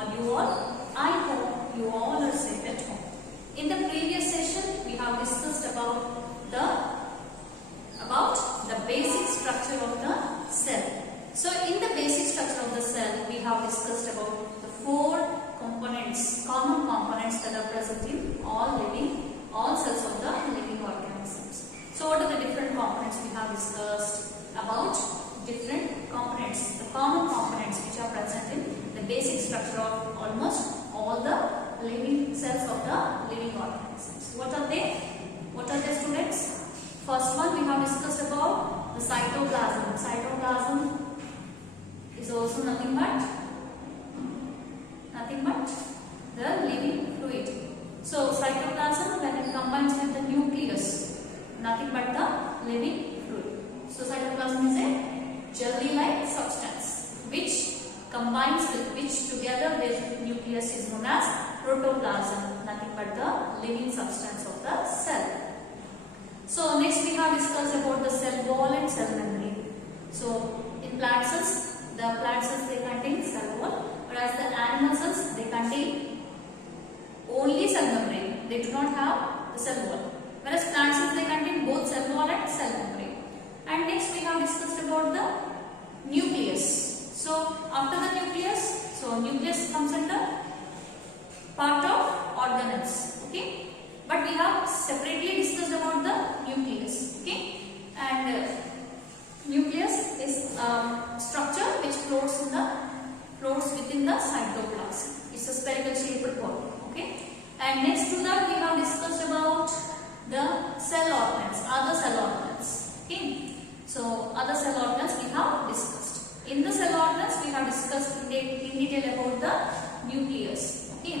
are you all? I hope you all are safe at home. In the previous session, we have discussed about the basic structure of the cell. So in the basic structure of the cell, we have discussed about the four components, common components that are present in all cells of the living organisms. So what are the different components we have discussed about? Different components, the common components which are present in the basic structure of almost all the living cells of the living organisms. What are they? What are they, students? First one we have discussed about the cytoplasm. Cytoplasm is also nothing but the living fluid. So cytoplasm, when it combines with the nucleus, nothing but the living fluid. So cytoplasm is a jelly-like substance which together with nucleus is known as protoplasm, nothing but the living substance of the cell. So next we have discussed about the cell wall and cell membrane. So in plant cells, the plant cells they contain cell wall, whereas the animal cells they contain only cell membrane. They do not have the cell wall. Whereas plant cells they contain both cell wall and cell membrane. And next we have discussed about the nucleus. So after the nucleus, nucleus comes under part of organelles. Okay. But we have separately discussed about the nucleus. Okay. And nucleus is a structure which floats within the cytoplasm. It's a spherical shaped ball. Okay. And next to that we have discussed about the cell organelles, other cell organelles. Okay. So other cell organelles we have discussed. In the cell organelles we have discussed in detail about the nucleus. Okay.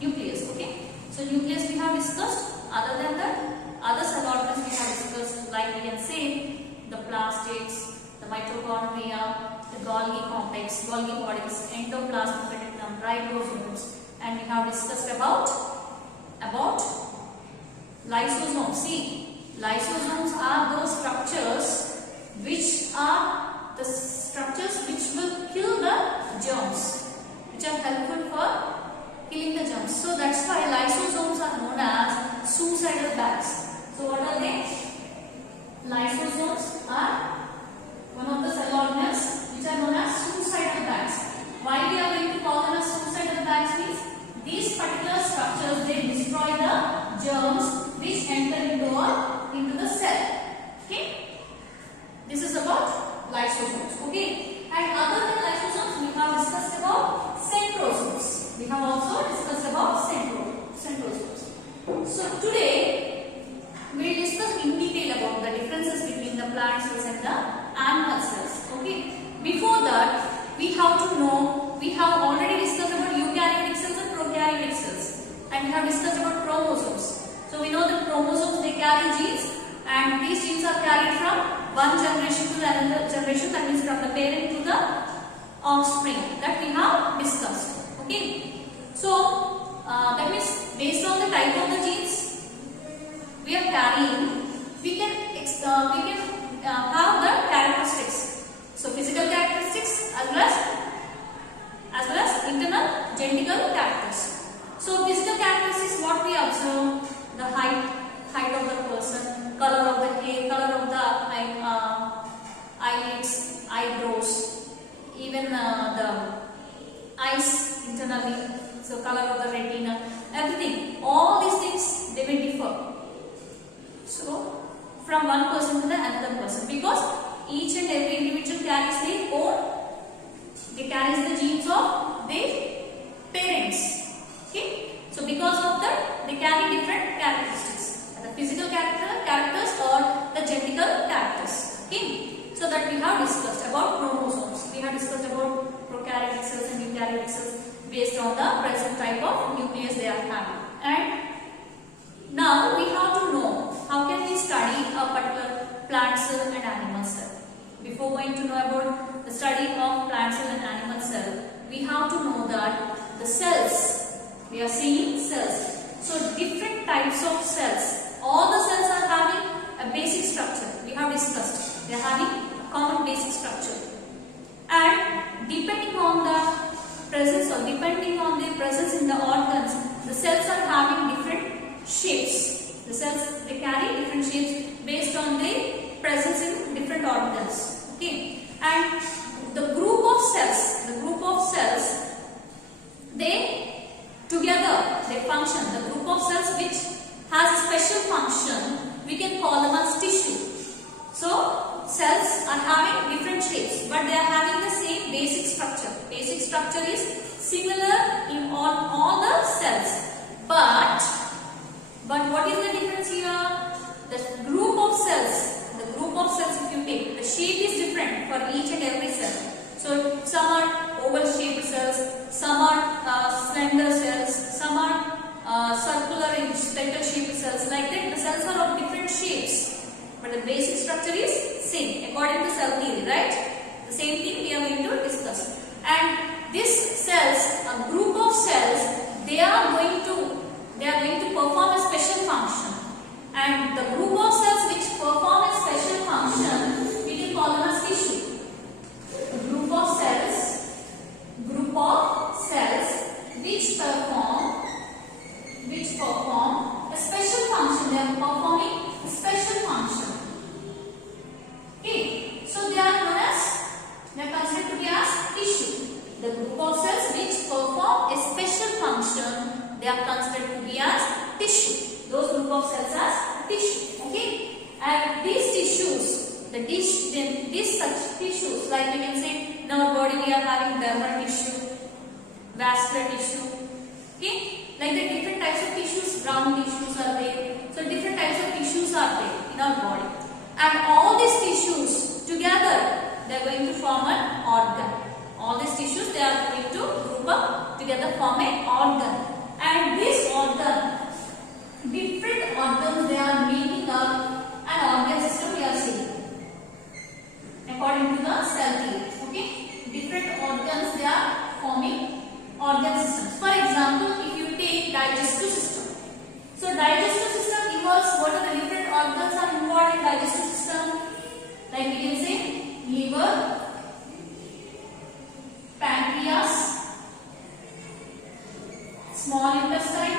Nucleus. Okay. So nucleus we have discussed. Other than that, other cell organelles we have discussed, like we can say the plastids, the mitochondria, the Golgi complex, Golgi bodies, endoplasmic reticulum, ribosomes, and we have discussed about lysosomes. See, lysosomes are those structures which will kill the germs, which are helpful for killing the germs. So that's why lysosomes are known as suicidal bags. So what are they? Lysosomes are one of the cell organelles which are known as suicidal bags. Why we are going to call them as suicidal bags means these particular structures they destroy the germs which enter into the cell. Okay. This is about lysosomes. Okay. And other than lysosomes, we have discussed about centrosomes. We have also discussed about centrosomes. So today we will discuss in detail about the differences between the plant cells and the animal cells. Okay. Before that, we have already discussed about eukaryotic cells and prokaryotic cells, and we have discussed about chromosomes. So we know that chromosomes they carry genes, and these genes are carried from one generation to another generation, that means from the parent to the offspring, that we have discussed. Okay. So that means based on the type of the genes we are carrying, we can have the characteristics. So physical characteristics as well as internal genetical characteristics. So physical characteristics, what we observe: the height of the person, color of the hair, color of the eyelids, eyebrows, even the eyes internally, so color of the retina, everything. All these things they may differ. So from one person to the another person, because each and every individual carries the genes of their parents. Okay. So because of that, they carry different characteristics, the physical characters or the genetical characters. Okay. So that we have discussed about chromosomes. We have discussed about prokaryotic cells and eukaryotic cells based on the present type of nucleus they are having. And now we have to know how can we study a particular plant cell and animal cell. Before going to know about the study of plant cell and animal cell, we have to know that the cells, we are seeing cells. So different types of cells. All the cells are having a basic structure. We have discussed. They are having a common basic structure. And depending on the presence or depending on their presence in the organs, the cells are having different shapes. The cells, they carry different shapes based on their presence in different organs. Okay, and the group of cells, they together they function. The group of cells which has a special function, we can call them as tissue. So cells are having different shapes, but they are having the same basic structure. Basic structure is similar in all the cells, but what is the difference here? The group of cells, if you take, the shape is different for each and every cell. So some are oval shaped cells, some are slender cells, some are circular and spherical shaped cells. Like that, the cells are of different shapes, but the basic structure is same according to cell theory, right? The same thing we are going to discuss. And these cells, a group of cells, they are going to perform a special function. And the group of cells which perform a special function, we can call them as tissue. A group of cells which perform a special function. They are performing a special function. Okay, so they are considered to be as tissue. The group of cells which perform a special function, they are considered to be as tissue. Those group of cells as tissue. Okay, and these tissues, these such tissues, like we can say in our body we are having dermal tissue, vascular tissue. Okay, like the different types of tissues, brown tissues are there. So different types of tissues are there in our body, and all these tissues together they are going to form an organ. All these tissues, they are going to group up together, form an organ, and this organ, different organs, they are making up an organ system we are seeing according to the cell theory. Okay, different organs, they are forming organ systems. For example, if you take digestive system, so digestive system involves what are the different organs are involved in digestive system, like we can say liver, pancreas, small intestine,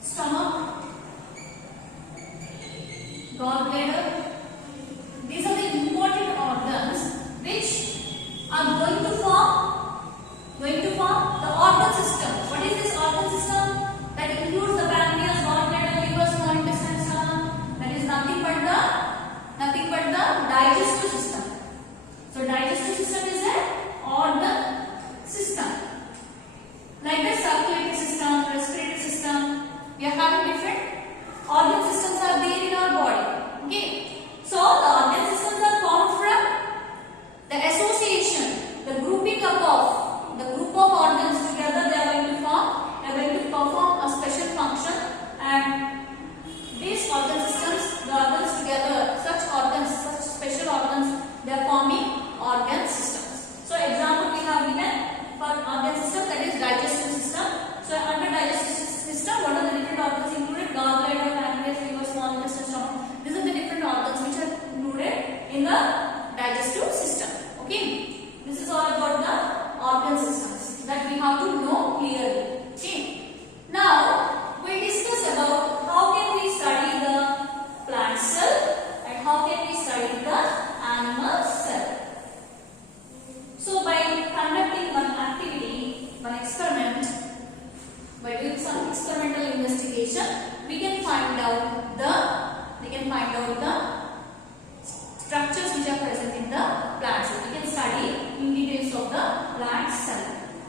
stomach, gallbladder. These are the important organs which are going to form the organ system. What is this organ system? That includes the pancreas, gallbladder, liver, small intestine, stomach. That is nothing but the digestive system. So digestive system is an organ system. Like the circulatory system, respiratory system, we are having different organ systems are there in our body. Okay, so the organ systems are formed from the association, the grouping up of the group of organs together. They are going to perform a special function, and these organ systems, the organs together, such special organs, they are forming organ systems. So example we have given for organ system, that is digestive system. So under digestive system, what are the different organs included? Gallbladder, pancreas, liver, small intestine, stomach. These are the different organs which are included in the digestive system. Okay, this is all about the organ systems that we have to know clearly. Okay, now we discuss about how can we study the plant cell and how can we study the animal cell. So by conducting one activity, one experiment, by doing some experimental investigation, we can find out the structures which are present in the plant cell. We can study in details of the plant cell.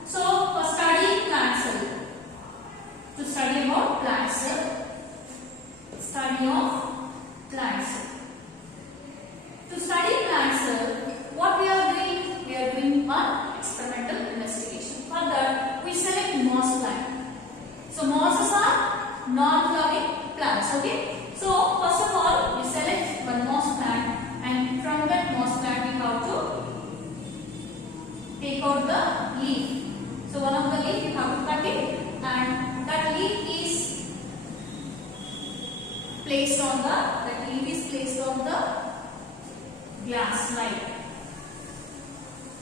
So for studying plant cell, to study about plant cell, study of plant cell. To study plant cell, what we are doing? We are doing one experimental investigation. For that, we select moss plant. So mosses are non-flowering plants. Okay. So first of all, we select one moss plant, and from that moss plant we have to take out the leaf. So one of the leaf you have to cut it, and that leaf is placed on the glass slide.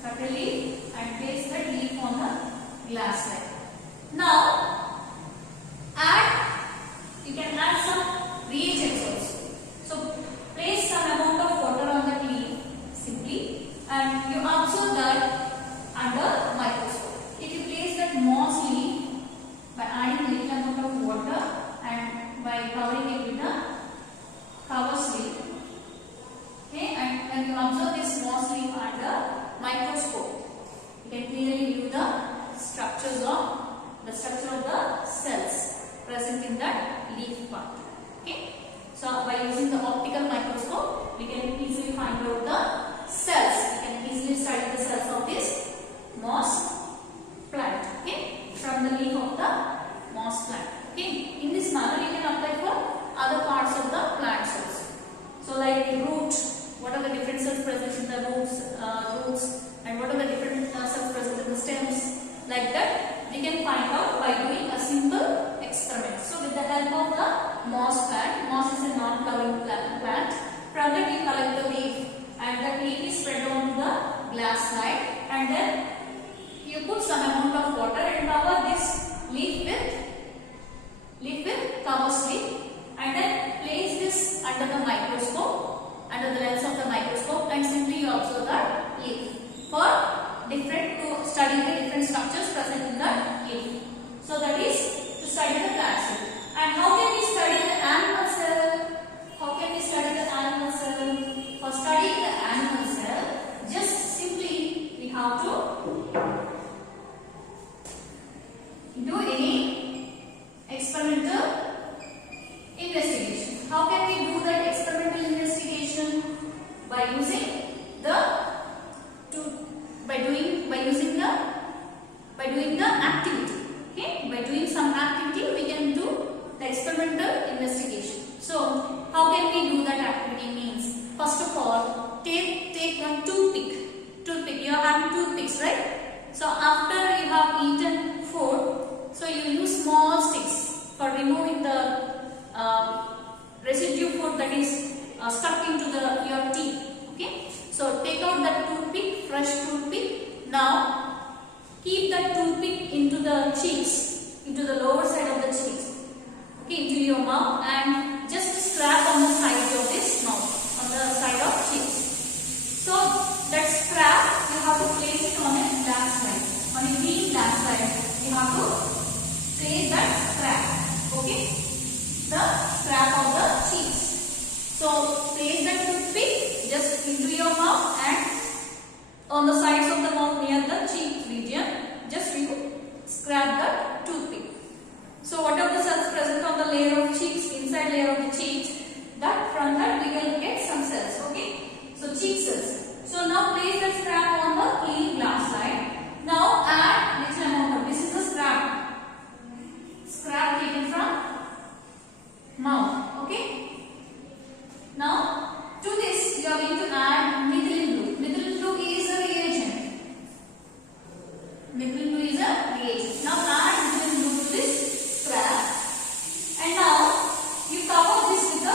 cut a leaf and place the leaf on the glass slide. Now you can add some reagents also. So place some amount of water on that leaf simply, and you observe that under microscope. If you place that moss leaf by adding little amount of water and by covering it with a cover slip, okay, and when you observe this moss leaf under microscope, you can clearly view the structure of the cells present in that leaf part. Okay, so by using the optical microscope, we can easily find out the cells. We can easily study the cells of this moss plant. Okay, from the leaf of the moss plant. Okay, in this manner, you can apply for other parts of the plants also. So, like the root, what are the different cells present in the roots, and what are the different cells present in the stems? Like that, we can find out by doing a simple experiment. So, with the help of the moss plant, moss is a non-flowering plant. From that, we collect the leaf, and that leaf is spread onto the glass slide, and then you put some amount of water and cover this leaf with cover slip, and then place this under the microscope, under the lens of the microscope, and simply you observe that leaf to study the different structures present in that leaf. So that is to study the plant cell. And how can we study the animal cell? How can we study the animal cell? For studying the animal cell, just simply we have to do any experimental investigation. How can we do that experimental investigation? By using the activity. Okay, by doing some activity, we can do the experimental investigation. So, how can we do that activity? Means, first of all, take one toothpick. You are having toothpicks, right? So, after you have eaten food, so you use small sticks for removing the residue food that is stuck into your teeth. Okay, so take out that toothpick, fresh toothpick. Now keep that toothpick into the cheeks, into the lower side of the cheeks. Okay, into your mouth, and just scrap on the side of this mouth, on the side of cheeks. So that scrap you have to place it on a glass slide, on a clean glass slide. You have to place that scrap. Okay, the scrap of the cheeks. So place that toothpick just into your mouth, and on the sides of the mouth near the cheek region, just you scrap the toothpick. So whatever the cells present on the layer of cheeks, inside layer of the cheeks, that from that we will get some cells. Okay, so cheek cells. So now place that scrap on the clean glass slide. Now add little amount of, this is the scrap taken from mouth. Okay. Now to this you are going to add methylene blue. Methylene blue is a reagent. Methylene blue is a reagent. Now add methylene blue to this scrap, and now you cover this with the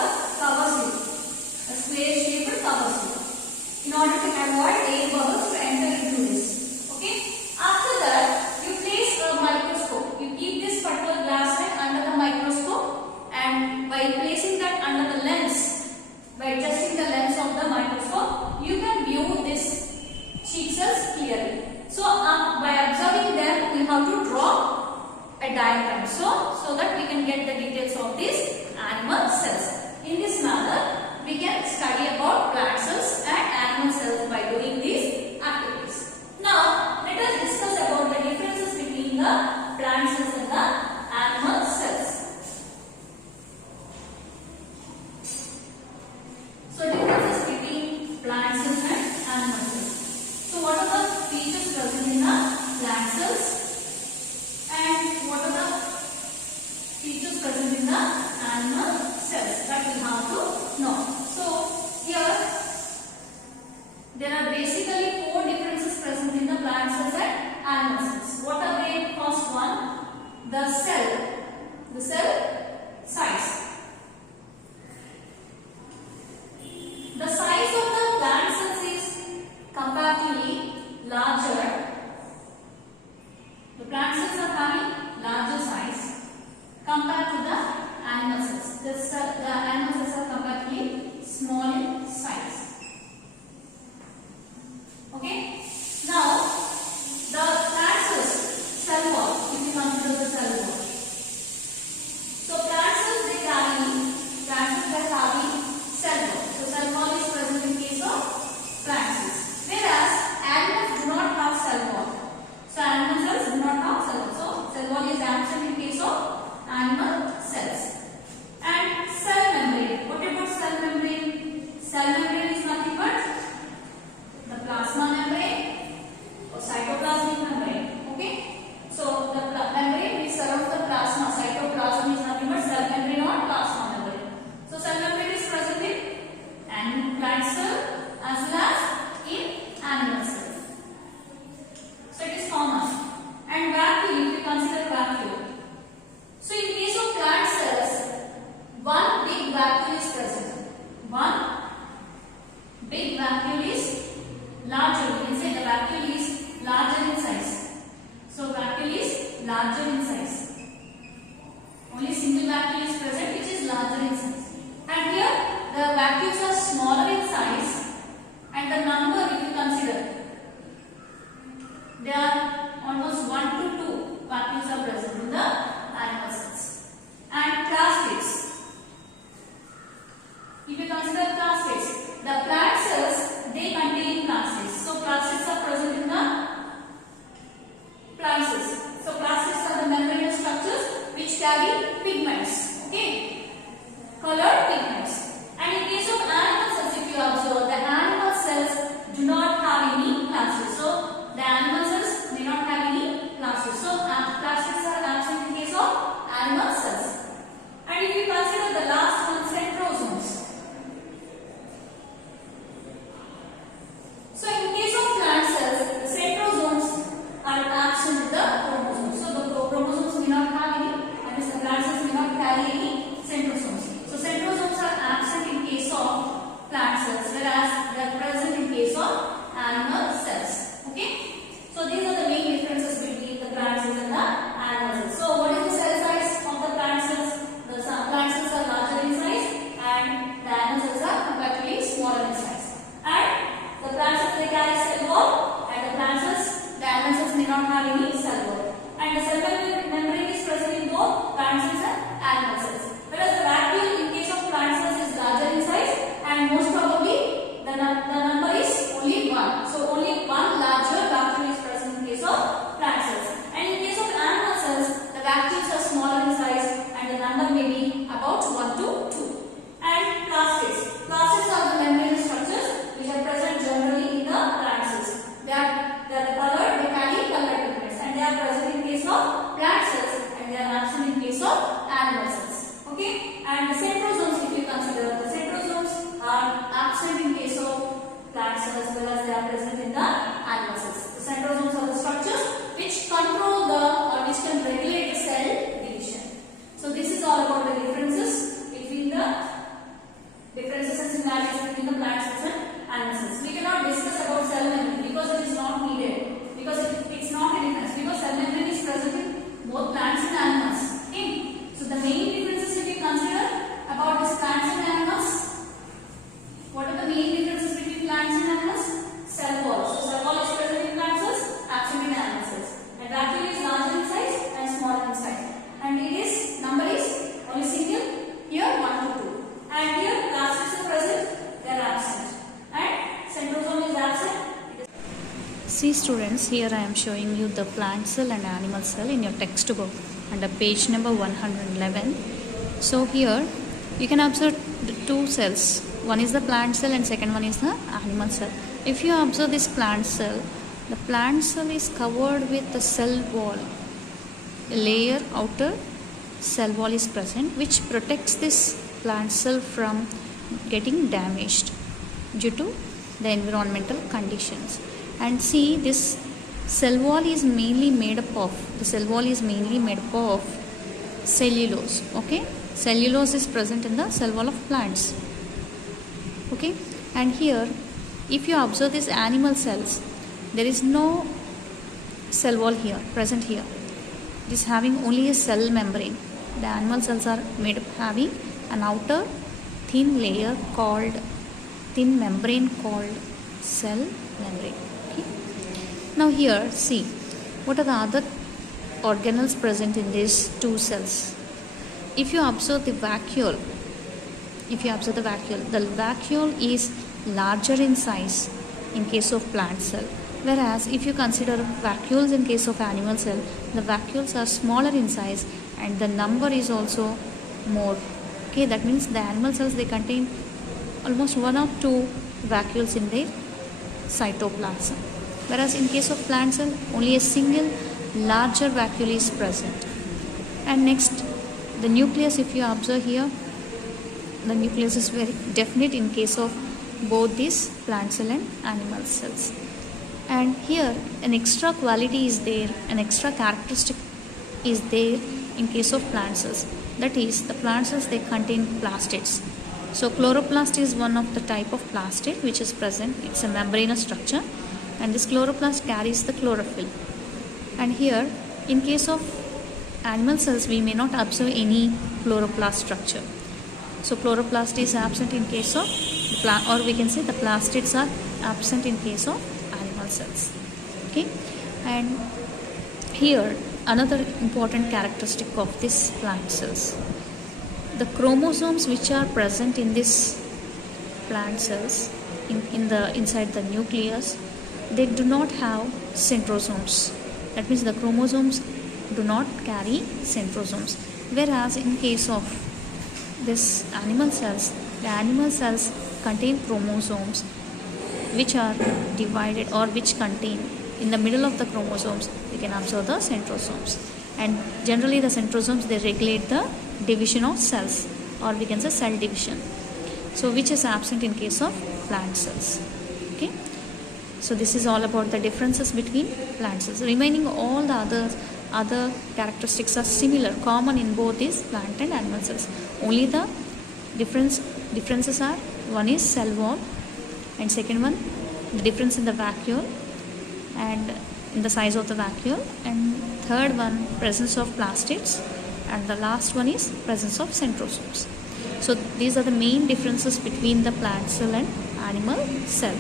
one big vacuole is larger. We can say the vacuole is larger in size. So vacuole is larger in size. Only single vacuole is present which is larger in size. And here the vacuoles are smaller in size, and the number, if you consider, they are almost 1 to 2 vacuoles are present in the animal cells. And plastids. If you consider plastids, the plant cells, they contain plastids. So plastids are present in the plant cells. So plastids are the membranous structures which carry pigments. Okay, colored pigments. And in case of animal cells, if you observe, the animal cells do not have any plastids. So the animal cells may not have any plastids. So plastids are absent in case of animal cells. And if you consider the last one, centrosomes. So in case of plant cells, the centrosomes are absent in the chromosomes. So the chromosomes may not have any, that means the plant cells may not carry any centrosomes. So centrosomes are absent in case of plant cells, whereas they are present in case of animal cells. Okay. So these are the main differences between the plant cells and the animal cells. So what is the cell size of the plant cells? The plant cells are larger in size, and the animal cells are comparatively smaller in size. And the plant cells, they carry cell wall, and the plant cells, the animal cells may not have any cell wall. And the cell membrane is present in both plant cells and animal cells. Whereas the vacuole in case of plant cells is larger in size, and most probably the number is only 1. So only one larger vacuole is present in case of plant cells. And in case of animal cells, the vacuoles are smaller in size, and the number may be about 1 to 2. And plastids. Plastids are the membranous structures which are present generally in the plant cells. They are the colored, they carry colored pigments, and they are present in case of plant cells, and they are absent in case of animal cells. Okay. And the centrosomes, if you consider, the centrosomes are absent in case of plant cells, whereas they are present in the animal cells. The centrosomes are the structures which control the, or which can regulate the cell division. So this is all about the differences between the and similarities between the plant cells and animal cells. We cannot discuss about cell membrane because it is not needed, because it's not a difference, because cell membrane is present in both plants and animals. Okay. So the main differences if you consider about these plants and animals, what are the main differences between plants and animals? Cell wall. So cell wall is present in plant cells, absent in animal cells. And vacuole is larger in size and smaller in size. And it is, number is only single, here 1 to 2. And here plastids are present, they are absent. And centrosome is absent. See students, here I am showing you the plant cell and animal cell in your textbook under page number 111. So here you can observe the two cells. One is the plant cell and second one is the animal cell. If you observe this plant cell, the plant cell is covered with the cell wall. A layer outer cell wall is present which protects this plant cell from getting damaged due to the environmental conditions. And see, this cell wall is mainly made up of cellulose. Okay, cellulose is present in the cell wall of plants. Okay, and here if you observe these animal cells, there is no cell wall here present here. It is having only a cell membrane. The animal cells are made up having an outer thin layer called thin membrane called cell membrane. Okay. Now here see what are the other organelles present in these two cells. If you observe the vacuole, the vacuole is larger in size in case of plant cell, whereas if you consider vacuoles in case of animal cell, the vacuoles are smaller in size and the number is also more. Okay, that means the animal cells, they contain almost 1 or 2 vacuoles in their cytoplasm, whereas in case of plant cell only a single larger vacuole is present. And next, the nucleus, if you observe here, the nucleus is very definite in case of both these plant cell and animal cells. And here an extra quality is there, an extra characteristic is there in case of plant cells. That is, the plant cells, they contain plastids. So chloroplast is one of the type of plastid which is present. It's a membranous structure, and this chloroplast carries the chlorophyll. And here, in case of animal cells, we may not observe any chloroplast structure. So chloroplast is absent in case of or we can say the plastids are absent in case of animal cells. Okay, and here another important characteristic of this plant cells, the chromosomes which are present in this plant cells inside the nucleus, they do not have centrosomes. That means the chromosomes do not carry centrosomes. Whereas in case of this animal cells, the animal cells contain chromosomes which are divided or which contain in the middle of the chromosomes, we can observe the centrosomes. And generally the centrosomes, they regulate the division of cells, or we can say cell division. So which is absent in case of plant cells. Okay. So this is all about the differences between plant cells. Remaining all the other characteristics are similar, common in both these plant and animal cells. Only the differences are, one is cell wall, and second one, the difference in the vacuole and in the size of the vacuole, and third one, presence of plastids, and the last one is presence of centrosomes. So these are the main differences between the plant cell and animal cell.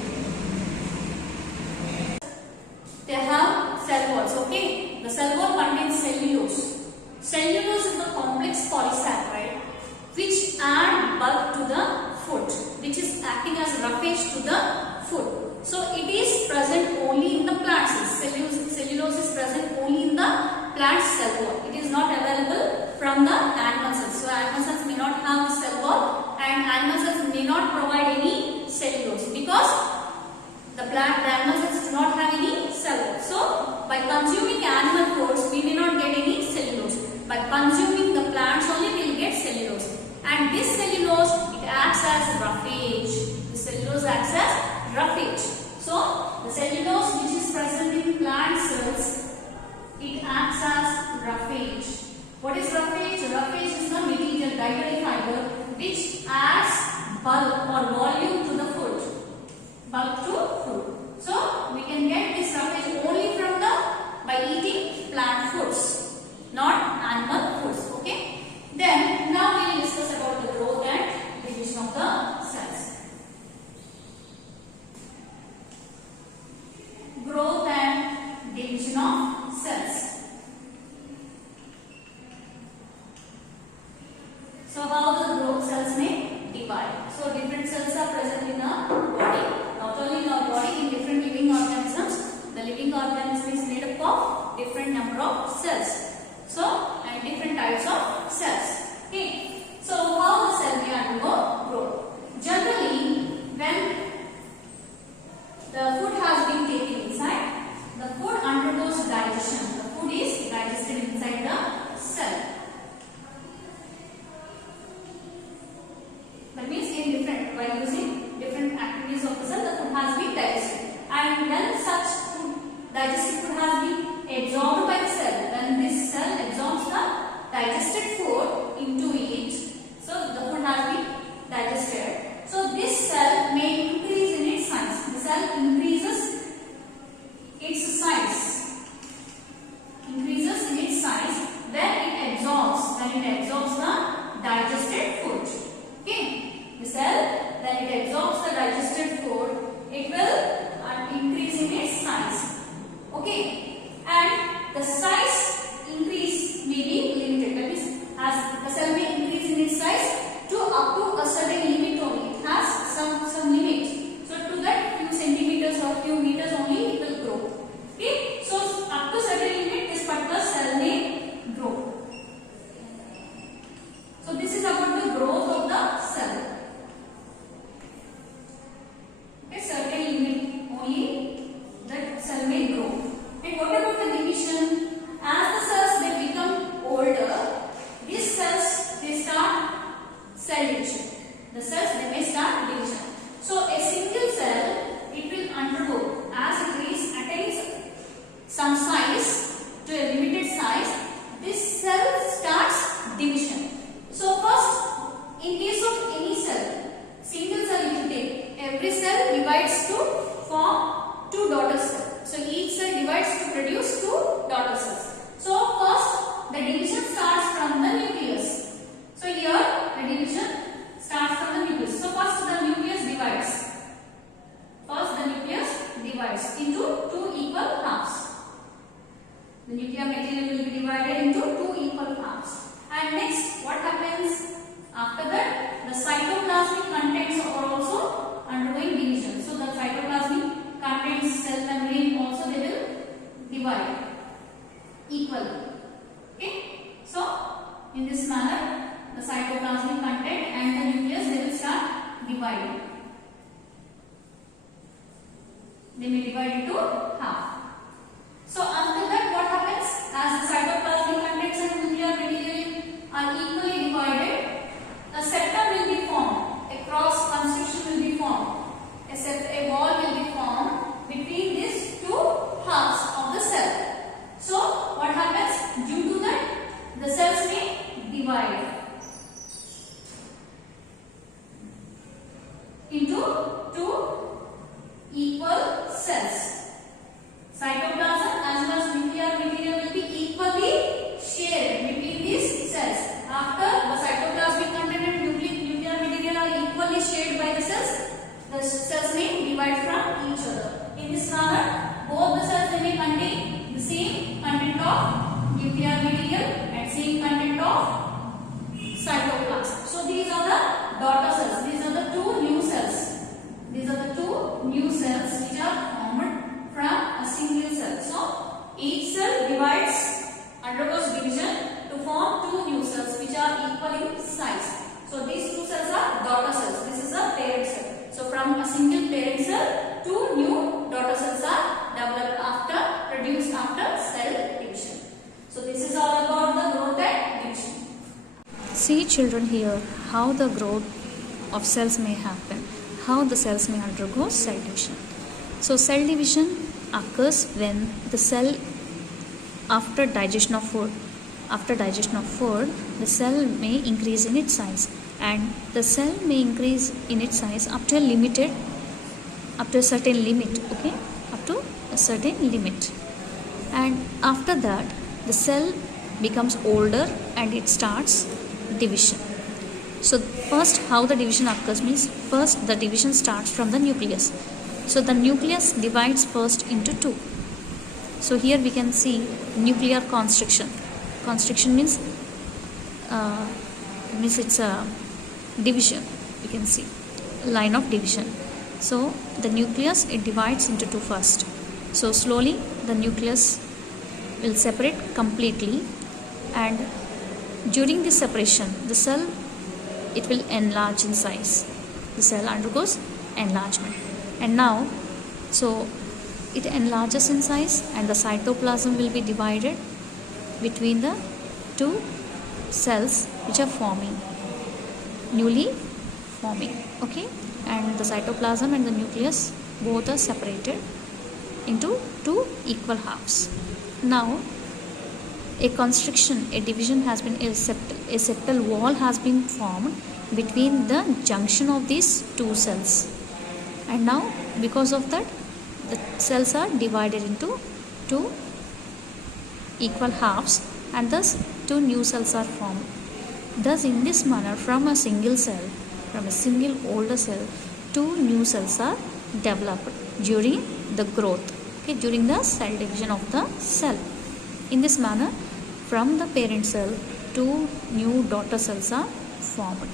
They have cell walls, okay? The cell wall contains cellulose. Cellulose is the complex polysaccharide which add bulk to the food, which is acting as roughage to the food. So it is present only in the plant cells. Cellulose is present only in the plant cell wall. It is not available from the animal cells. So animal cells may not have the cell wall, and animal cells may not provide any cellulose because the animal cells do not have any cell wall. So by consuming animal foods, we may not get any cellulose. By consuming the plants only, we will get cellulose. And this cellulose, it acts as roughage. The cellulose acts as roughage. So the cellulose which is present in plant cells, it acts as roughage. What is roughage? Roughage is the material, dietary fiber, which adds bulk or volume to the food. Bulk to food. So we can get this roughage only from by eating plant foods, not animal foods. Okay. Then now we will discuss about the growth and division of the cells. Growth and division of cells. So how the growth cells may divide. So different cells are present in our body. Not only in our body, in different living organisms. The living organism is made up of different number of cells. So, and different types of cells. Okay. So how the cell may undergo growth? Generally, when the food has been taken inside, the food undergoes digestion. The food is digested inside the cell. That means by using different activities of the cell, the food has been digested. And when such food, digested food has been absorbed by the cell, then this cell absorbs the digested food into it. So the food has been digested. So this cell may increase in its size. The cell increases its size. Increases in its size when it absorbs the digested food. Okay. The cell, when it absorbs the digested food, it will increase in its size. Okay. And the size increase may be limited. That is, as the cell may increase in its size to up to a certain limit only. It has some limit. So to that few centimeters or few meters only it will grow. Okay. So up to certain limit, this particular cell may grow. So this is about the growth of the cell. A certain limit only that cell may grow. And what about the division? As They may divide into half. So after that, what happens? As the cytoplasmic contents and nuclear material are equally divided, a septum will be formed. A cross constriction will be formed. A wall will be formed between these two halves of the cell. So what happens? Due to that, the cells may divide into two equal cells. Cytoplasm as well as nuclear material will be equally shared between these cells. After the cytoplasmic content and nuclear material are equally shared by the cells may divide from each other. In this manner, both the cells they may contain the same content of nuclear material and same content of cytoplasm. So these are the daughter cells. These are the two new cells. These are the two new cells which are formed from a single cell. So each cell undergoes division to form two new cells which are equal in size. So these two cells are daughter cells. This is a parent cell. So from a single parent cell, two new daughter cells are developed produced after cell division. So this is all about the growth and division. See children here how the growth of cells may happen, how the cells may undergo cell division. So cell division occurs when the cell after digestion of food, the cell may increase in its size, and the cell may increase in its size up to a certain limit, okay, up to a certain limit. And after that, the cell becomes older and it starts division. So first, how the division occurs means, first the division starts from the nucleus. So the nucleus divides first into two. So here we can see nuclear constriction. Constriction means it's a division. We can see line of division. So the nucleus, it divides into two first. So slowly the nucleus will separate completely, and during this separation, the cell, it will enlarge in size. The cell undergoes enlargement, and now so it enlarges in size, and the cytoplasm will be divided between the two cells which are newly forming, okay, and the cytoplasm and the nucleus both are separated into two equal halves. Now a division has been, a septal wall has been formed between the junction of these two cells, and now because of that, the cells are divided into two equal halves, and thus two new cells are formed. Thus in this manner, from a single older cell, two new cells are developed during the growth, okay, during the cell division of the cell. In this manner, from the parent cell, two new daughter cells are formed.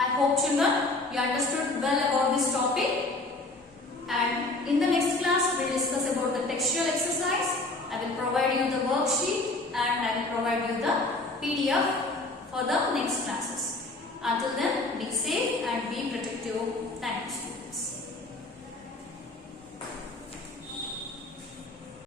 I hope children you understood well about this topic, and in the next class we will discuss about the textual exercise. I will provide you the worksheet and I will provide you the PDF for the next classes. Until then, be safe and be protective. Thanks.